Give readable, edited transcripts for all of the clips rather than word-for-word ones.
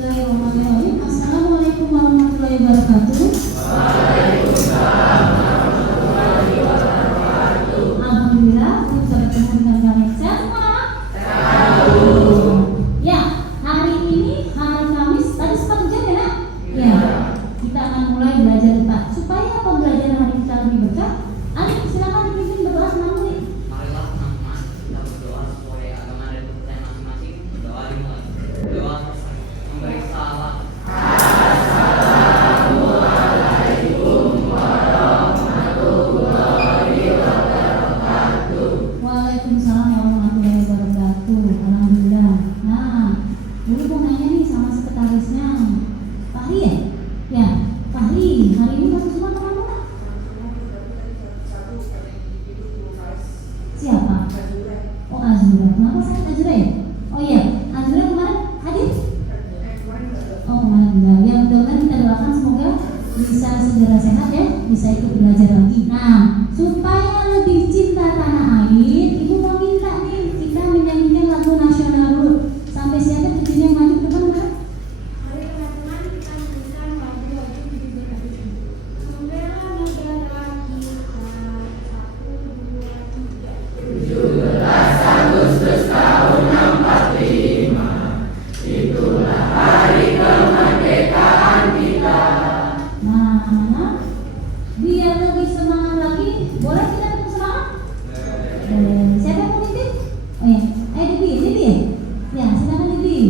Bismillahirrahmanirrahim. Assalamualaikum warahmatullahi wabarakatuh. Alhamdulillah, kita bertemu dengan kalian. Sehat semua? Ya, hari ini hari Kamis. Tadi sempat hujan ya, Nak? Ya. Kita akan mulai belajar Pak. Supaya pembelajaran hari kita lebih berkah, ayo silakan dipimpin berdoa selama ini. Marilah teman-teman kita berdoa supaya agama dan kepercayaan masing-masing. Berdoa dimulai. Doa memberi salam. Waalaikumsalam warahmatullahi wabarakatuh. Alhamdulillah. Nah, dulu mau nanya nih sama sekretarisnya, Fahri ya? Ya, Fahri. Hari ini masuk semua teman-teman? Siapa? Oh, Azura. Kenapa sakit Azura ya? Oh iya, Azura kemarin hadir? Oh, kemarin enggak. Ya, mudah-mudahan kita doakan semoga bisa segera sehat ya, bisa ikut belajar lagi. Nah, supaya lebih cinta tanah air, Ibu mau minta nih kita menyanyikan lagu nasional dulu. Sampai siapa tujuannya yang maju ke depan, Mbak? Mari teman-teman kita nyanyikan lagu wajib hidup berbagi. Membela negara kita. 1, 2, 3. 17 Agustus tahun 45, itulah hari kemerdekaan kita. Nah, anak-anak, biar lebih semangat lagi, boleh kita tetap semangat? Siapa yang mau nitip? Oh ya, Debbie ya? Ya, silakan Debbie.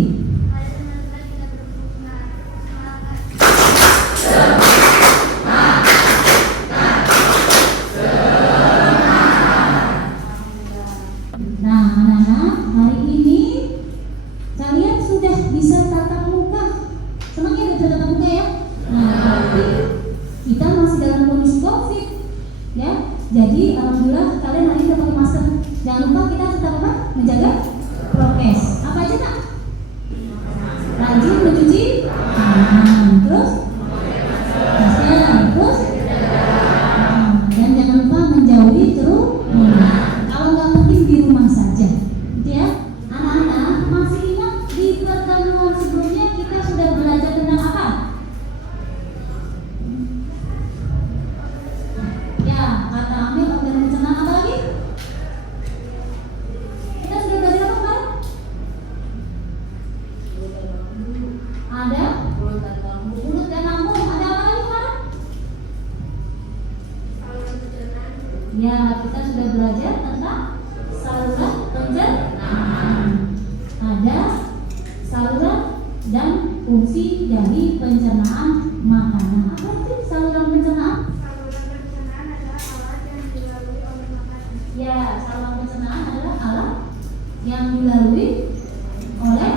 Mari teman-teman kita bersemangat. Nah, anak-anak, hari ini kalian sudah bisa tatap muka. Senang ya bisa tatap muka ya? Nah, tapi kita masih dalam kondisi COVID, ya. Jadi alhamdulillah kalian hari ini pakai masker. Jangan lupa kita tetap apa? Menjaga prokes. Apa aja nak? Rajin mencuci tangan, terus masker, terus dan jangan lupa menjauhi kerumunan. Kalau nggak penting di rumah saja, gitu ya. Anak-anak masih ingat di pertemuan sebelumnya kita sudah belajar tentang apa? Ya, kata Amir organ pencernaan apa lagi? Kita sudah belajar apa kemarin? Ada mulut dan lambung. Ada apa lagi kemarin? Ya, kita sudah belajar tentang saluran pencernaan. Ada saluran dan fungsi dari pencernaan makanan. Apa itu saluran pencernaan? Saluran pencernaan adalah alat yang dilalui oleh makanan. Ya, saluran pencernaan adalah alat yang dilalui oleh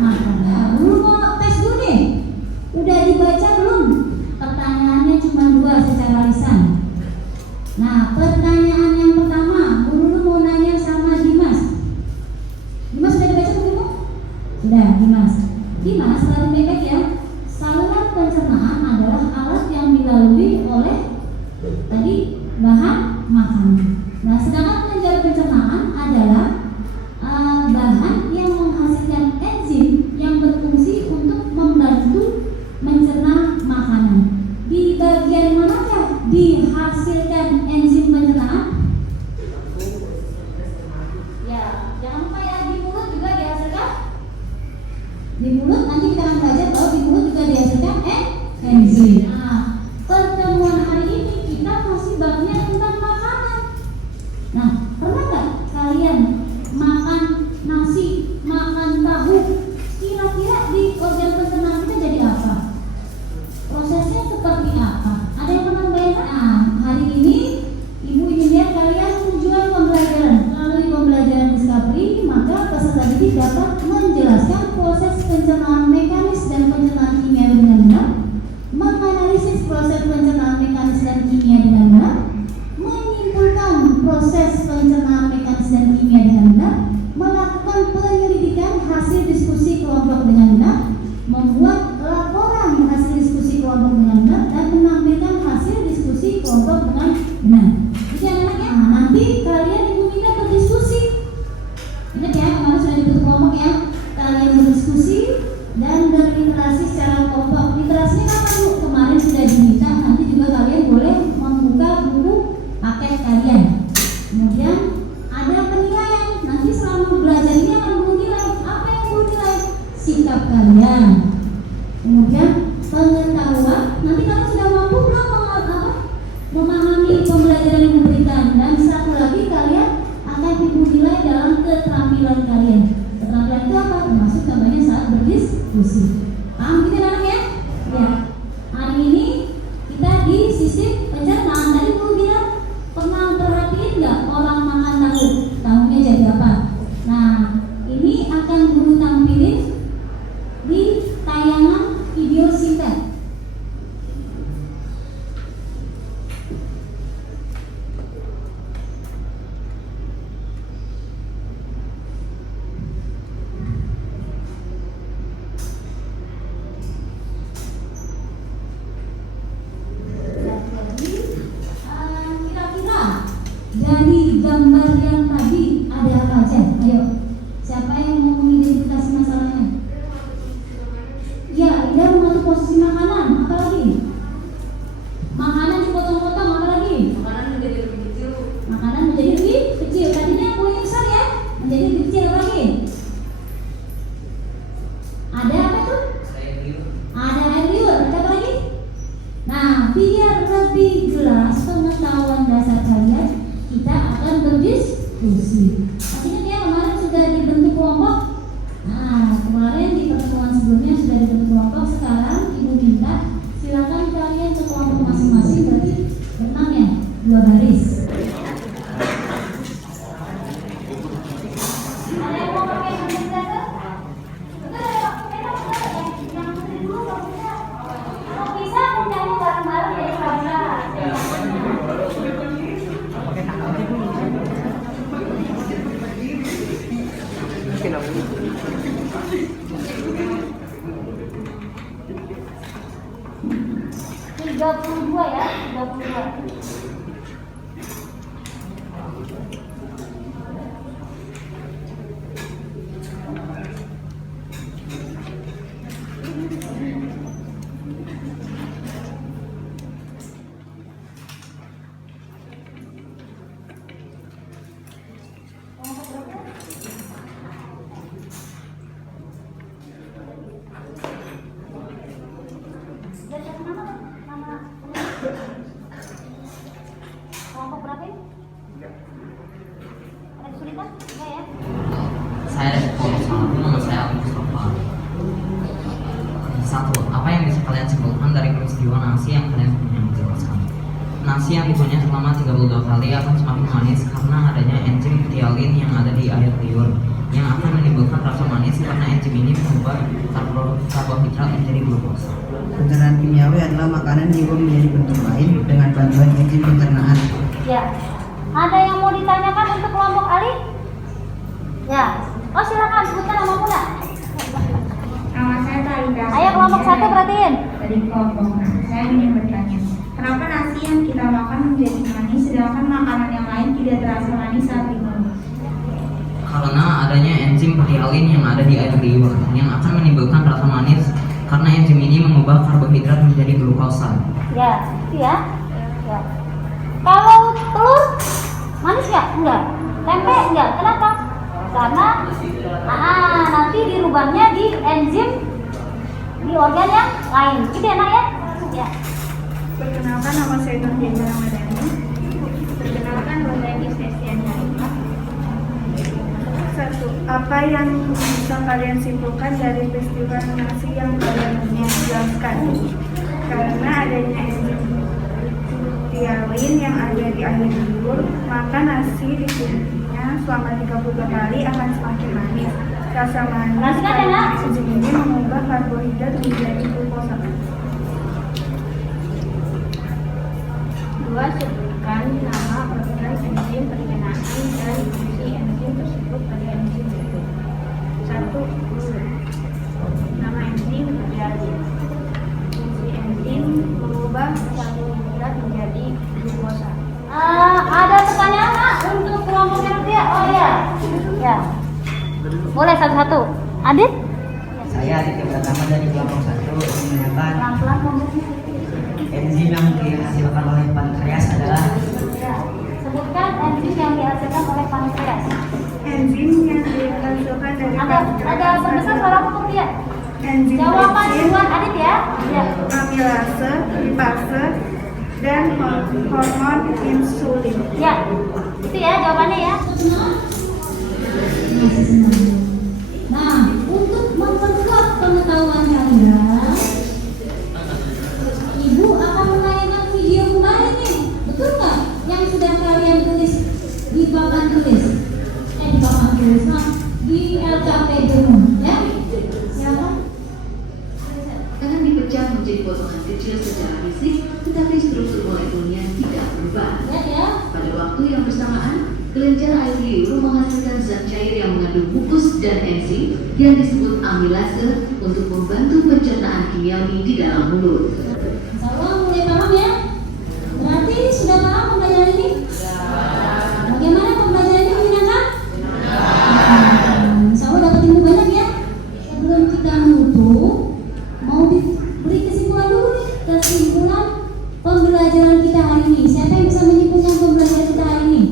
makanan. Dulu mau tes dulu nih. Udah dibaca belum? Pertanyaannya cuma 2 secara lisan. Nah, pertanyaan yang pertama, dulu mau nanya sama Dimas. Dimas sudah dibaca belum? Sudah, Dimas. Dimas, selalu baik ya. Saluran pencernaan adalah alat yang dilalui oleh tadi bahan makanan. Nah, sedangkan kelenjar pencernaan adalah bahan yang menghasilkan enzim yang berfungsi untuk membantu mencerna makanan. Di bagian manakah dihasilkan enzim pencernaan? Ya, jangan lupa ya, di mulut juga dihasilkan. Di mulut nanti kita akan belajar bahwa di mulut juga dihasilkan enzim. Nah, pertemuan hari ini kita masih babnya tentang makanan. Nah, pernah nggak kalian makan nasi, makan tahu? Kira-kira di organ pencernaan kita jadi apa? Prosesnya seperti apa? Ada yang pernah membayangkan? Nah, hari ini Ibu ingin lihat kalian tujuan pembelajaran. Melalui pembelajaran Discovery, maka peserta didik dapat menjelaskan proses pencernaan mekanis dan pencernaan kimiawi dengan benar, menganalisis sikap kalian. Kemudian pengetahuan, nanti kalian sudah mampu belum memahami pembelajaran yang diberikan. Dan satu lagi, kalian akan dinilai dalam keterampilan kalian. Keterampilan itu apa? Termasuk contohnya saat berdiskusi. Paham gitu anaknya? Ya. Hari ini kita di sistem pencernaan. Tadi guru bilang, pernah perhatiin nggak orang makan tahu? Tahunya jadi apa? Nah, ini akan guru tampilin di tayangan video singkat. Dari gambar yang tadi ada apa aja? Ayo, siapa yang mau mengidentifikasi masalahnya? Ya, dia mengatur posisi makanan. Apa lagi? Makanan dipotong-potong. Apa lagi? Makanan menjadi lebih kecil. Makanan menjadi lebih kecil. Tadinya kue besar ya, menjadi lebih kecil. Apa lagi? Ada apa tuh? Ada air liur. Ada apa lagi? Nah, biar lebih jelas pengetahuan dasar kalian, kita akan berdiskusi. Artinya dia kemarin sudah dibentuk kelompok. Nah, kemarin di pertemuan sebelumnya sudah dibentuk kelompok. Sekarang ibu minta silakan kalian ke kelompok masing-masing. Berarti berenam ya, 2 baris. Ada yang mau pakai handuk dasar? Betul ya, yang dulu kalau bisa menyanyi bareng-bareng jadi pelajaran. Tiga puluh dua ya, 32. Kelompok berapa ini? Ada kesulitan? Enggak ya? Saya dari kelompok 1, nama saya Abu Mustafa. 1. Apa yang bisa kalian simpulkan dari peristiwa nasi yang kalian punya menjelaskan? Nasi yang dikunyah selama 32 kali akan semakin manis karena adanya enzim tialin yang ada di air liur yang akan menimbulkan rasa manis karena enzim ini mengubah karbohidrat menjadi glukosa. Pencernaan kimiawi adalah makanan diubah menjadi bentuk lain dengan bantuan enzim pencernaan. Ya. Ada yang mau ditanyakan untuk kelompok Ali? Ya. Oh, silakan sebutkan nama pula. Nama saya Talida. Ayo kelompok 1 perhatiin. Dari kelompok saya ingin bertanya, kenapa nasi yang kita makan menjadi manis sedangkan makanan yang lain tidak terasa manis saat diminum? Karena adanya enzim tialin yang ada di air liur yang akan menimbulkan rasa manis karena enzim ini mengubah karbohidrat menjadi glukosa. Ya, ya. Ya. Kalau telur manis nggak? Enggak. Tempe enggak. Kenapa? Karena nanti dirubahnya di enzim di organ yang lain. Gitu ya, Nak ya? Ya. Perkenalkan, nama saya Nurjana Ramadhani. Perkenalkan, bahasa Inggris Destian Harifah. 1. Apa yang bisa kalian simpulkan dari peristiwa nasi yang kalian jelaskan? Karena adanya enzim tialin yang ada di air liur, maka nasi dikunyah selama 32 kali akan semakin manis. Rasa manis karena enzim ini mengubah karbohidrat menjadi glukosa. 2. Sebutkan nama organ enzim pencernaan dan fungsi enzim tersebut pada enzim itu. 1. Nama enzim tialin. Fungsi enzim mengubah karbohidrat menjadi glukosa. Ada pertanyaan Nak untuk kelompok yang dia? Oh ya. Ya. Boleh satu-satu. Adit? Saya Aditya Pratama dari kelompok 1 menanyakan Pelan-pelan ngomongnya. enzim yang dihasilkan oleh pankreas adalah. Ya. Sebutkan enzim yang dihasilkan oleh pankreas. Enzim yang dihasilkan dari Ada pembesar suara untuk dia. enzim Jawaban pepsid, duluan Adit ya. Ya. amilase, lipase, dan hormon insulin. Ya. Itu ya jawabannya ya. Masih senang. Nah, untuk memperkuat pengetahuan kalian, Ibu akan menayangkan video kemarin nih, betul nggak? Yang sudah kalian tulis di papan tulis, di papan tulis, di LKP demo, ya? Siapa? Akan dipecah menjadi potongan kecil secara fisik, tetapi struktur molekulnya tidak berubah. Ya. Pada waktu yang bersamaan, kelenjar air liur menghasilkan zat cair yang mengandung mukus dan enzim yang disebut amilase untuk membantu pencernaan kimiawi di dalam mulut. Insyaallah mulai paham ya? Berarti sudah paham pembelajaran ini? Bagaimana pembelajaran ini menyenangkan? Insyaallah dapat ilmu banyak ya. Sebelum kita menutup, mau diberi kesimpulan dulu nih, kesimpulan pembelajaran kita hari ini. Siapa yang bisa menyimpulkan pembelajaran kita hari ini?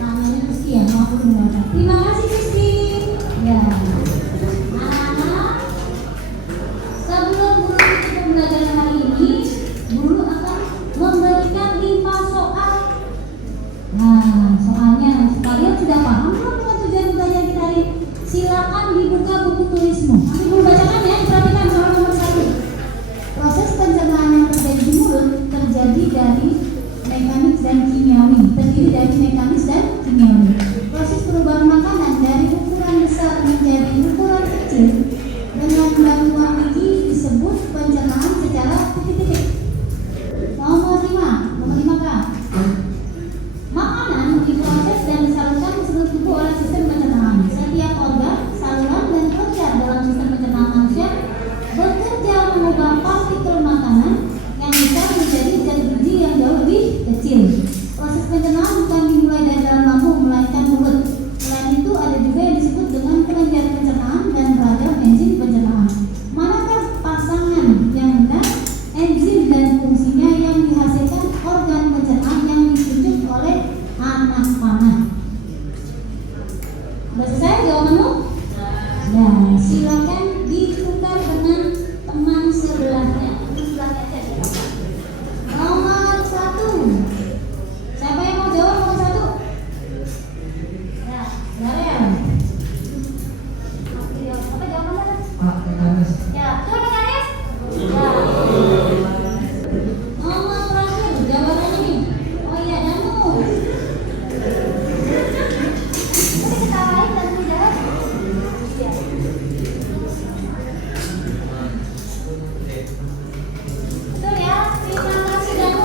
Namanya Rizky ya, maafkan mendengarkan. Terima kasih Rizky. Ya. Anak-anak, sebelum guru tutup pembelajaran hari ini, guru akan memberikan 5 soal. Nah, soalnya kalian sudah paham belum dengan tujuan pembelajaran kita hari ini? Silakan dibuka buku tulismu. Nanti guru bacakan ya, perhatikan soal nomor 1. Proses pencernaan yang terjadi di mulut terjadi dari mekanis dan kimiawi. Terdiri dari mekanis dan kimiawi. Proses perubahan makanan dari ukuran besar menjadi ukuran kecil dengan bantuan gigi disebut pencernaan secara titik-titik. Nomor 5 Kak. Makanan diproses dan disalurkan ke seluruh tubuh oleh sistem pencernaan. Setiap organ, saluran, dan kelenjar dalam sistem pencernaan manusia bekerja mengubah partikel makanan yang besar menjadi zat gizi yang jauh lebih kecil. Proses pencernaan bukan dimulai dari dalam lambung, melainkan mulut. Selain itu ada juga yang disebut dengan kelenjar pencernaan dan beragam enzim pencernaan. Manakah pasangan yang benar? Enzim dan fungsinya yang dihasilkan organ pencernaan yang ditunjuk oleh anak panah. Sudah selesai jawabanmu? Ya, silakan ditukar dengan teman sebelahnya. Sebelahnya aja. Nomor 1. Siapa yang mau jawab nomor 1? Ya, Darel. Apa jawabannya? Pak Ganes. Ya, betul Pak Ganes? Ya. Nomor terakhir jawabannya nih. Oh iya, Danu. Tadi ketawain dan tidak. Iya. Betul ya? Terima kasih Danu.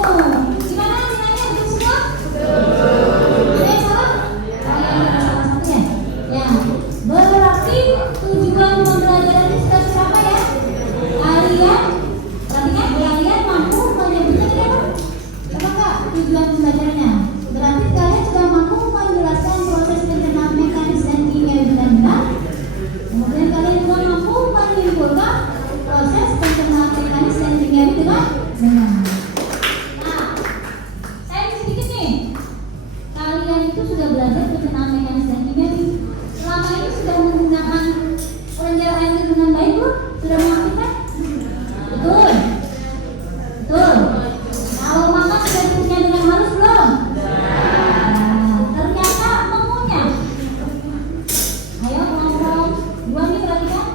Gimana nilainya untuk semua? Ada yang salah? Oh iya, ada salah satu ya? Ya. Berarti tujuan pembelajaran ini sudah tercapai ya? Kalian, perhatikan kalian mampu menyebutnya tidak Pak? Coba Kak, tujuan pembelajarannya. Berarti kalian sudah mampu menjelaskan proses pencernaan mekanis dan kimiawi dengan benar. Kemudian kalian juga mampu menyimpulkan proses pencernaan mekanis dan kimiawi dengan benar. Nah, saya sedikit nih. Kalian itu sudah belajar pencernaan mekanis dan kimiawi. Selama ini sudah menggunakan kelenjar air liur dengan baik belum? Sudah mengaktifkan? Betul. Betul. Kalau makan sudah dikunyah dengan halus belum? Nah, ternyata mengunyah. Ayo ngomong. Dua nih perhatikan.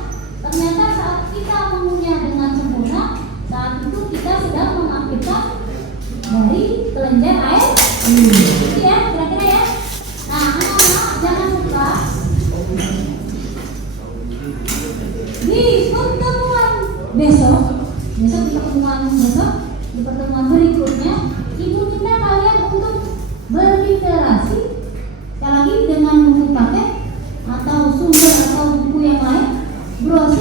Ternyata saat kita mengunyah dengan sempurna, saat itu kita sedang mengaktifkan dari kelenjar air liur. Gitu ya, kira-kira ya. Nah, anak-anak jangan lupa di pertemuan besok di pertemuan berikutnya, Ibu minta kalian untuk berliterasi sekali lagi dengan buku paket atau sumber atau buku yang lain, brosur